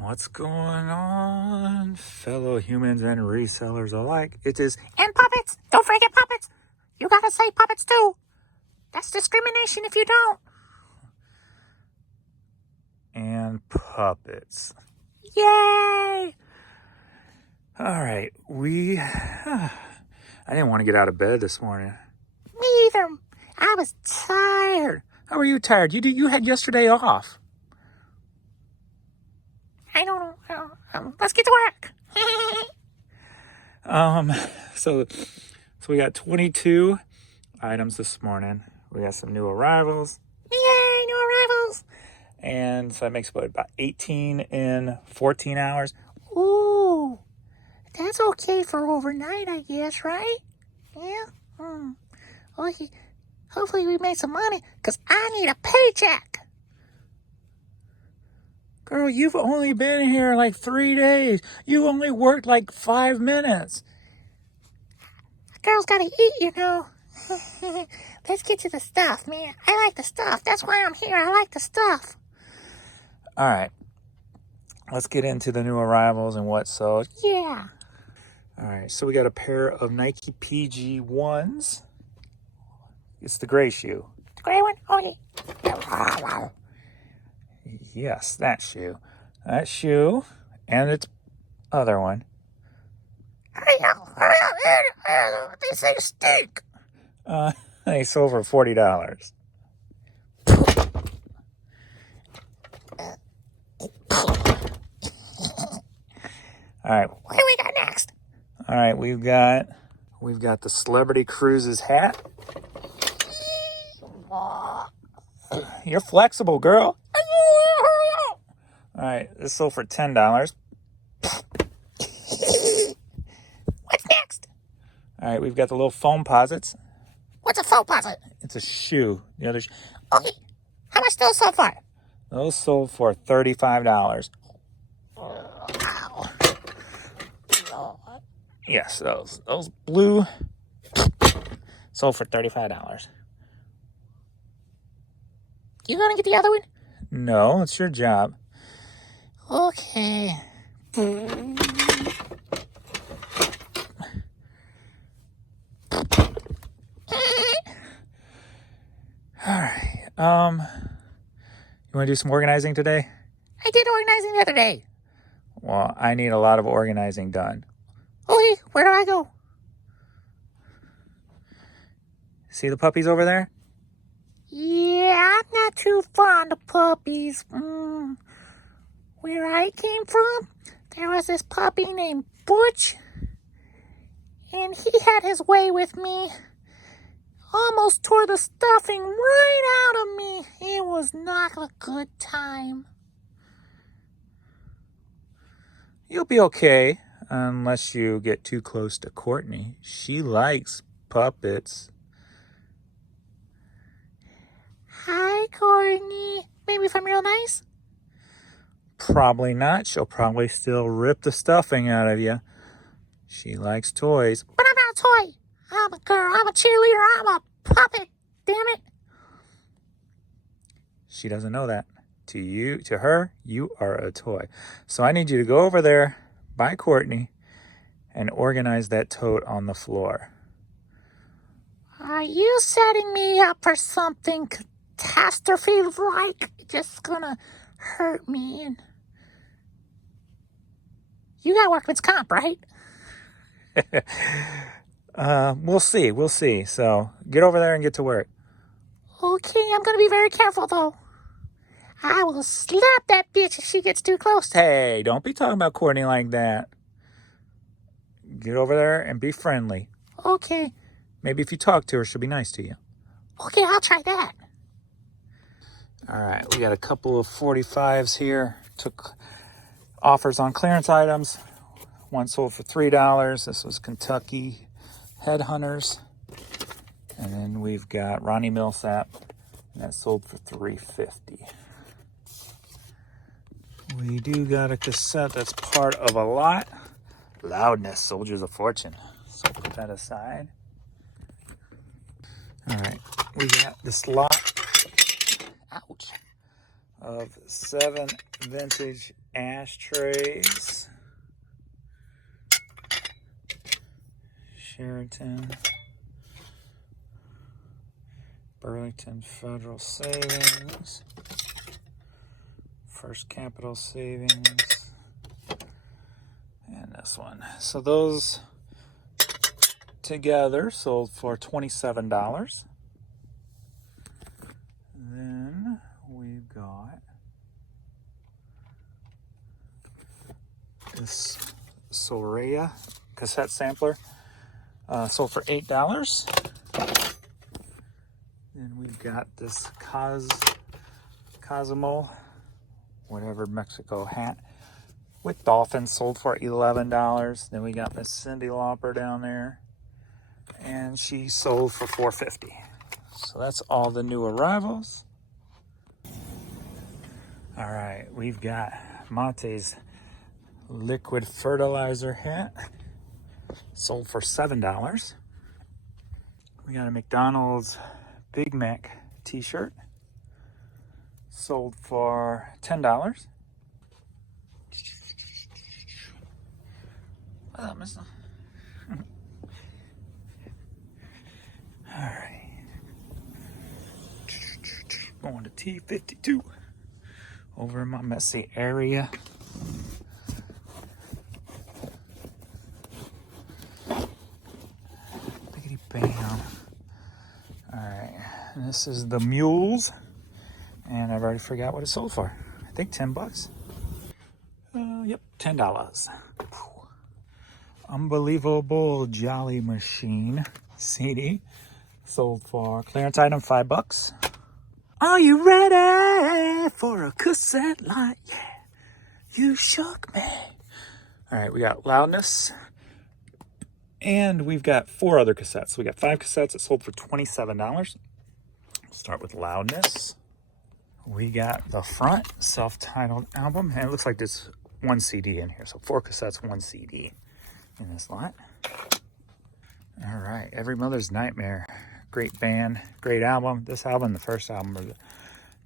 What's going on, fellow humans and resellers alike? It is, and puppets! Don't forget puppets! You gotta say puppets too! That's discrimination if you don't! And puppets. Yay! Alright, I didn't want to get out of bed this morning. Me either. I was tired. How are you tired? You had yesterday off. I don't know. Let's get to work. So we got 22 items this morning. We got some new arrivals. Yay, new arrivals. And so that makes about 18 in 14 hours. Ooh, that's okay for overnight, I guess, right? Yeah. Okay. Hopefully we made some money, because I need a paycheck. Girl, you've only been here like 3 days. You only worked like 5 minutes. Girls gotta eat, you know. Let's get to the stuff, man. I like the stuff. That's why I'm here. I like the stuff. All right. Let's get into the new arrivals and what sold. Yeah. All right. So we got a pair of Nike PG1s. It's the gray shoe. The gray one? Okay. Yes, that shoe. That shoe and its other one. They say stink. They sold for $40. All right. What do we got next? All right, we've got the Celebrity Cruises hat. You're flexible, girl. All right, this sold for $10. What's next? All right, we've got the little foam posits. What's a foam posit? It's a shoe. The other shoe. Okay. How much those sold for? Those sold for $35. Wow. Yes, those blue sold for $35. You gonna get the other one? No, it's your job. Okay. All right. You want to do some organizing today? I did organizing the other day. Well, I need a lot of organizing done. Okay, where do I go? See the puppies over there? Yeah, I'm not too fond of puppies. Where I came from, there was this puppy named Butch, and he had his way with me. Almost tore the stuffing right out of me. It was not a good time. You'll be okay, unless you get too close to Courtney. She likes puppets. Hi, Courtney. Maybe if I'm real nice? Probably not. She'll probably still rip the stuffing out of you. She likes toys. But I'm not a toy. I'm a girl. I'm a cheerleader. I'm a puppet. Damn it. She doesn't know that. To her, you are a toy. So I need you to go over there by Courtney and organize that tote on the floor. Are you setting me up for something catastrophe-like? Just gonna hurt me? And you got workman's comp, right? We'll see. So get over there and get to work. Okay, I'm gonna be very careful though. I will slap that bitch if she gets too close. Hey, don't be talking about Courtney like that. Get over there and be friendly. Okay. Maybe if you talk to her, she'll be nice to you. Okay, I'll try that. All right, we got a couple of 45s here. Took offers on clearance items. One sold for $3. This was Kentucky Headhunters. And then we've got Ronnie Millsap, and that sold for $3.50. We do got a cassette that's part of a lot. Loudness, Soldiers of Fortune. So put that aside. All right, we got this lot. Ouch. of 7 vintage ashtrays. Sheraton, Burlington Federal Savings, First Capital Savings, and this one. So those together sold for $27. Then we've got this Soraya cassette sampler, sold for $8. Then we've got this Cosmo, whatever, Mexico hat with dolphins, sold for $11. Then we got Miss Cyndi Lauper down there, and she sold for $4.50. So that's all the new arrivals. All right, we've got Monte's liquid fertilizer hat, sold for $7. We got a McDonald's Big Mac t-shirt, sold for $10. Oh, miss. All right. Going to T52 over in my messy area. Biggity bam. All right, and this is the Mules, and I've already forgot what it sold for. I think $10. Yep, $10. Unbelievable Jolly Machine CD, sold for clearance item $5. Are you ready for a cassette light? Yeah, you shook me. All right, we got Loudness, and we've got 4 other cassettes. We got 5 cassettes that sold for $27. Start with Loudness. We got the front self-titled album, and it looks like there's 1 CD in here. So 4 cassettes, 1 CD in this lot. All right, Every Mother's Nightmare. Great band, great album. This album, the first album, are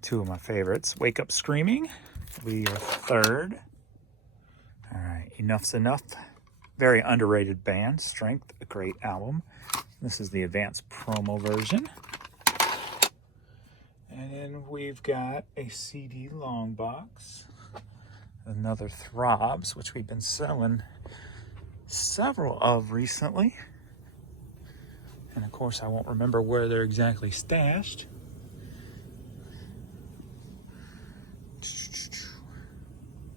2 of my favorites. Wake Up Screaming will be your 3rd. All right, Enough's Enough. Very underrated band. Strength, a great album. This is the advanced promo version. And then we've got a CD long box. Another Throbs, which we've been selling several of recently. And of course, I won't remember where they're exactly stashed.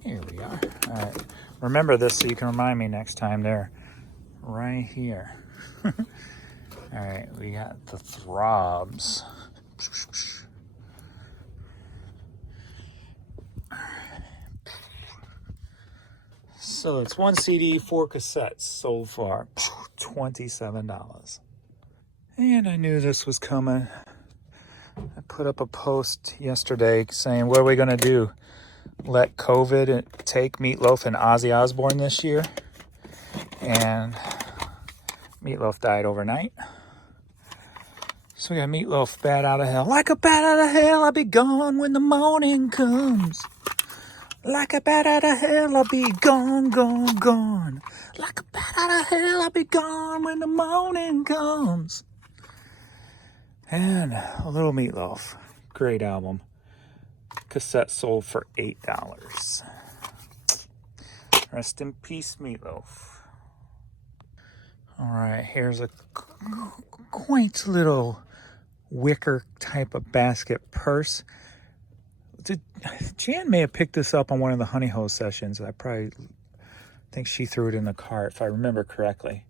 Here we are. All right. Remember this so you can remind me next time. They're right here. All right, we got the Throbs. So it's 1 CD, 4 cassettes, sold for $27. And I knew this was coming. I put up a post yesterday saying, what are we going to do? Let COVID take Meatloaf and Ozzy Osbourne this year? And Meatloaf died overnight. So we got Meatloaf, Bat Out of Hell. Like a bat out of hell, I'll be gone when the morning comes. Like a bat out of hell, I'll be gone, gone, gone. Like a bat out of hell, I'll be gone when the morning comes. And a little Meatloaf. Great album. Cassette sold for $8. Rest in peace, Meatloaf. All right, here's a quaint little wicker type of basket purse. Jan may have picked this up on one of the Honey Hole sessions. I think she threw it in the cart, if I remember correctly.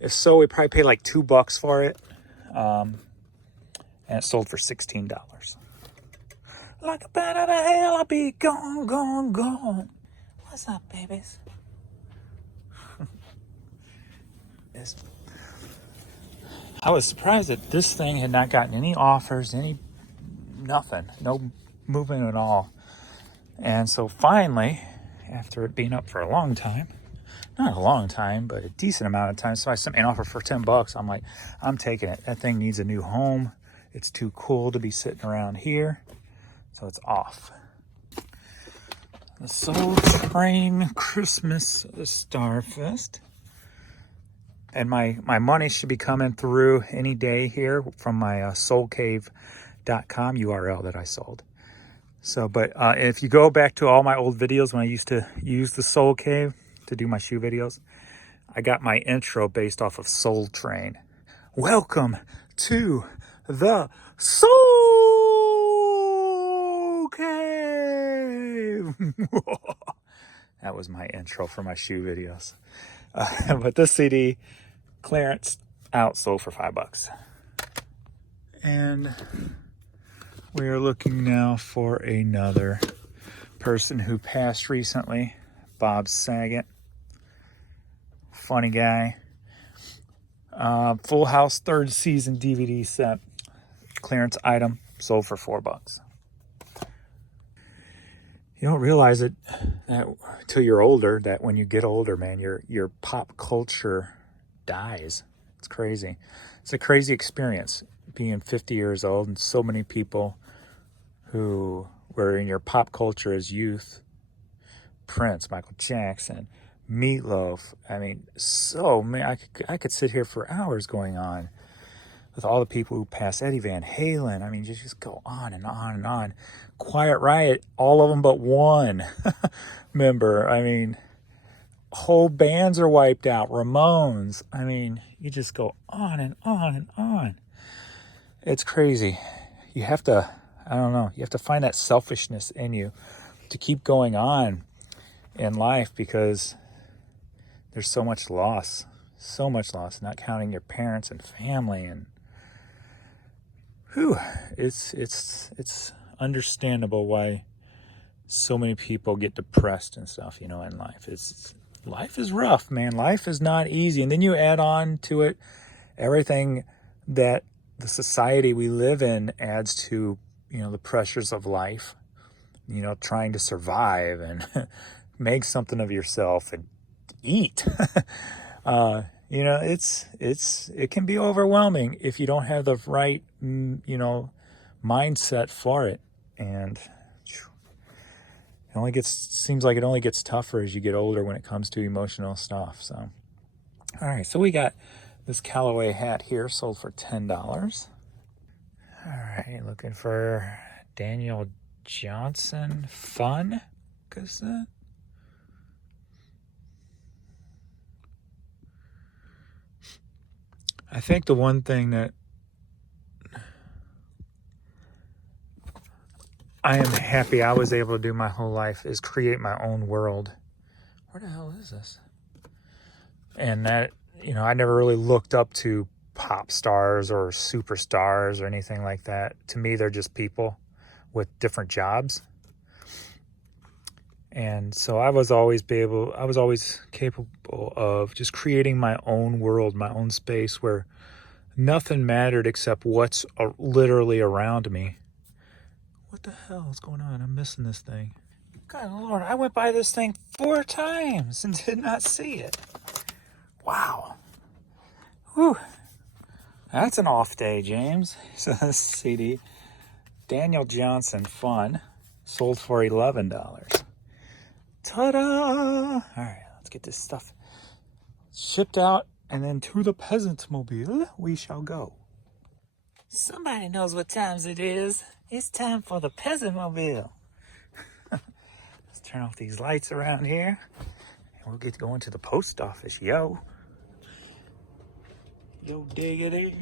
If so, we probably paid like $2 for it. And it sold for $16. Like a bat out of hell, I'll be gone, gone, gone. What's up, babies? I was surprised that this thing had not gotten any offers, nothing, no movement at all. And so finally, after it being up for a long time, not a long time, but a decent amount of time, somebody sent me an offer for $10. I'm like, I'm taking it. That thing needs a new home. It's too cool to be sitting around here. So it's off. The Soul Train Christmas Starfest. And my money should be coming through any day here from my soulcave.com URL that I sold. So, but if you go back to all my old videos when I used to use the Soul Cave to do my shoe videos, I got my intro based off of Soul Train. Welcome to the Soul Cave. That was my intro for my shoe videos. But this CD, clearance, outsold for $5. And we are looking now for another person who passed recently, Bob Saget. Funny guy. Full House 3rd season DVD set, clearance item, sold for $4. You don't realize it till you're older, that when you get older, man, your pop culture dies. It's crazy. It's a crazy experience being 50 years old and so many people who were in your pop culture as youth. Prince, Michael Jackson, Meatloaf. I mean, so man, I could sit here for hours going on with all the people who passed. Eddie Van Halen. I mean, you just go on and on and on. Quiet Riot, all of them but one member. I mean, whole bands are wiped out. Ramones. I mean, you just go on and on and on. It's crazy. You have to, I don't know, you have to find that selfishness in you to keep going on in life, because there's so much loss, not counting your parents and family. And it's understandable why so many people get depressed and stuff, in life. Life is rough, man. Life is not easy. And then you add on to it everything that the society we live in adds to, the pressures of life, trying to survive and make something of yourself and eat. It can be overwhelming if you don't have the right, mindset for it. And seems like it only gets tougher as you get older when it comes to emotional stuff. So, all right. So we got this Callaway hat here, sold for $10. All right. Looking for Daniel Johnson Fun cassette. I think the one thing that I am happy I was able to do my whole life is create my own world. Where the hell is this? And that, I never really looked up to pop stars or superstars or anything like that. To me, they're just people with different jobs. And so I was always capable of just creating my own world, my own space where nothing mattered except what's literally around me. What the hell is going on? I'm missing this thing. God Lord, I went by this thing 4 times and did not see it. Wow. Whew. That's an off day, James. So this CD, Daniel Johnson Fun, sold for $11. Ta-da! All right, let's get this stuff shipped out, and then to the Peasant Mobile we shall go. Somebody knows what times it is. It's time for the Peasant Mobile. Let's turn off these lights around here, and we'll get going to the post office, yo. Yo, diggity.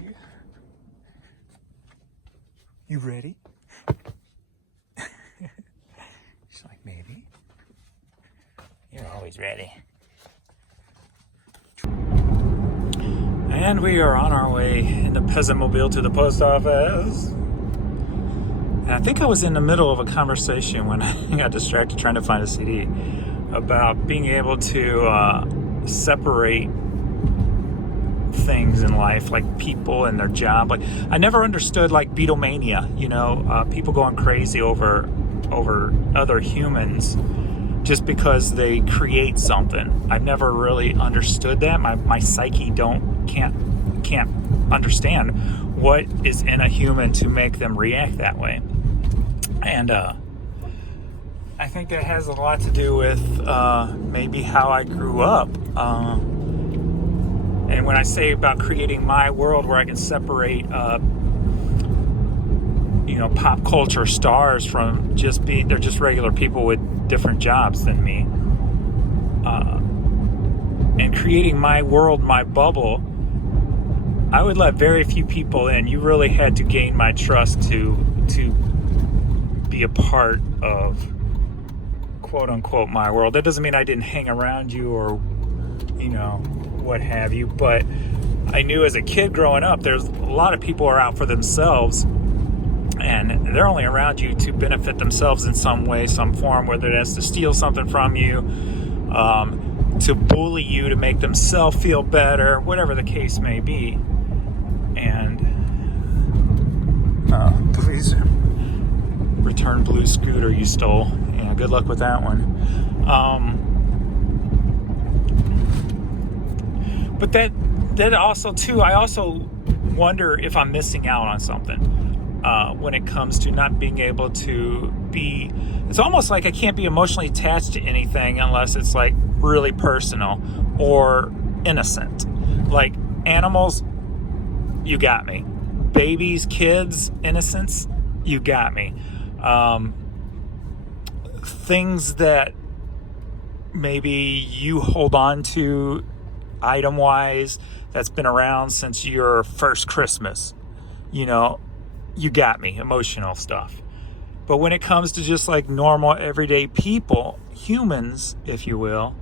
You ready? She's like, maybe. You're always ready. And we are on our way in the Peasant Mobile to the post office. And I think I was in the middle of a conversation when I got distracted trying to find a CD about being able to separate things in life, like people and their job. Like, I never understood like Beatlemania, people going crazy over other humans just because they create something. I've never really understood that. My psyche can't understand what is in a human to make them react that way. And I think that has a lot to do with maybe how I grew up. And when I say about creating my world where I can separate, pop culture stars from they're just regular people with different jobs than me. And creating my world, my bubble, I would let very few people in. You really had to gain my trust to be a part of, quote unquote, my world. That doesn't mean I didn't hang around you or, what have you, but I knew as a kid growing up, there's a lot of people are out for themselves, and they're only around you to benefit themselves in some way, some form, whether that's to steal something from you, to bully you to make themselves feel better, whatever the case may be. And please return blue scooter you stole. Yeah, good luck with that one. But that also too, I also wonder if I'm missing out on something when it comes to not being able to be. It's almost like I can't be emotionally attached to anything unless it's like really personal or innocent. Like animals, you got me. Babies, kids, innocence, you got me. Things that maybe you hold on to item-wise that's been around since your first Christmas, you got me. Emotional stuff. But when it comes to just like normal everyday people, humans, if you will,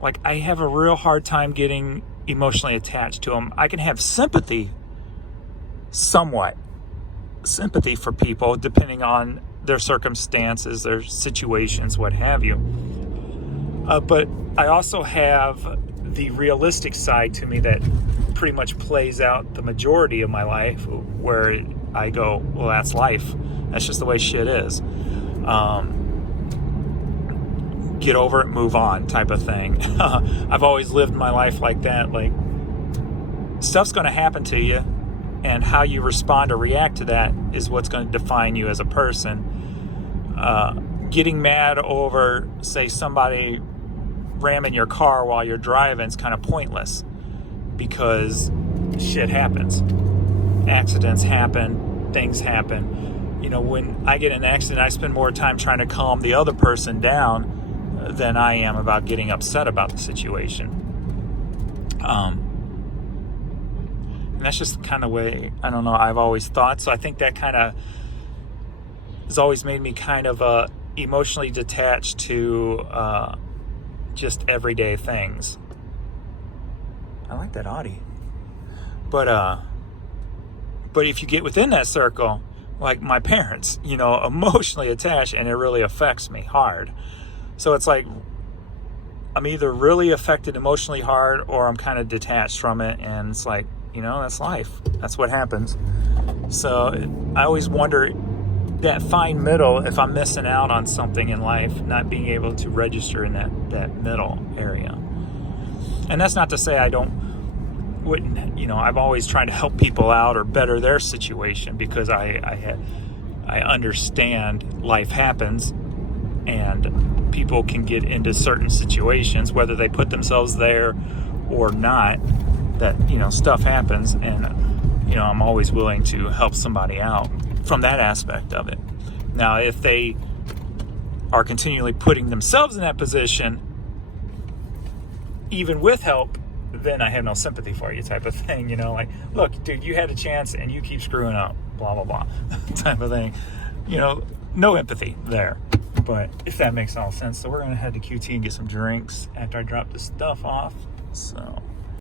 like I have a real hard time getting emotionally attached to them. I can have sympathy, somewhat sympathy for people depending on their circumstances, their situations, what have you. But I also have the realistic side to me that pretty much plays out the majority of my life, where I go, well, that's life. That's just the way shit is. Get over it, move on type of thing. I've always lived my life like that. Like, stuff's going to happen to you, and how you respond or react to that is what's going to define you as a person. Getting mad over, say, somebody ramming your car while you're driving is kind of pointless, because shit happens. Accidents happen, things happen. When I get in an accident, I spend more time trying to calm the other person down than I am about getting upset about the situation. And that's just the kind of way, I don't know, I've always thought. So I think that kind of has always made me kind of emotionally detached to just everyday things. I like that Audi. But if you get within that circle, like my parents, emotionally attached, and it really affects me hard. So it's like I'm either really affected emotionally hard or I'm kind of detached from it, and it's like, that's life. That's what happens. So I always wonder that fine middle, if I'm missing out on something in life, not being able to register in that middle area. And that's not to say I wouldn't, I've always tried to help people out or better their situation, because I understand life happens and people can get into certain situations, whether they put themselves there or not, that, stuff happens, and, I'm always willing to help somebody out from that aspect of it. Now, if they are continually putting themselves in that position, even with help, then I have no sympathy for you type of thing, like, look, dude, you had a chance and you keep screwing up, blah, blah, blah, type of thing. No empathy there. But if that makes all sense. So we're going to head to QT and get some drinks after I drop this stuff off. So